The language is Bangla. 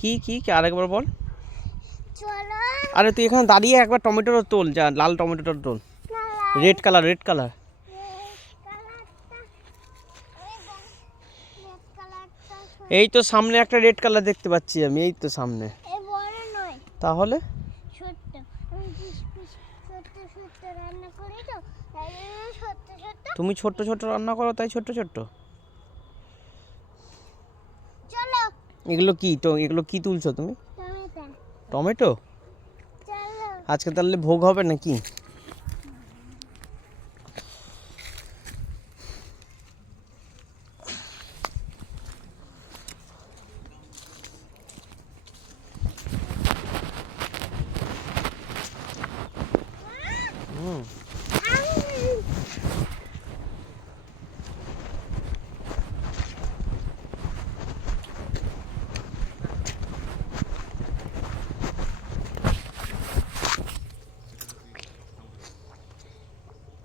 কি কি কি আরেকবার বল। চলো। আরে তুই এখানে দাঁড়িয়ে একবার টমেটোটা তোল, যা লাল টমেটোটা তোল, রেড কালার রেড কালার। এই তো সামনে একটা রেড কালার দেখতে পাচ্ছি আমি, এই তো সামনে। তাহলে তুমি ছোট্ট ছোট্ট রান্না করো তাই ছোট্ট ছোট্ট। এগুলো কি তো, এগুলো কি তুলছো তুমি? টমেটো। আজকে তাহলে ভোগ হবে নাকি? হুম।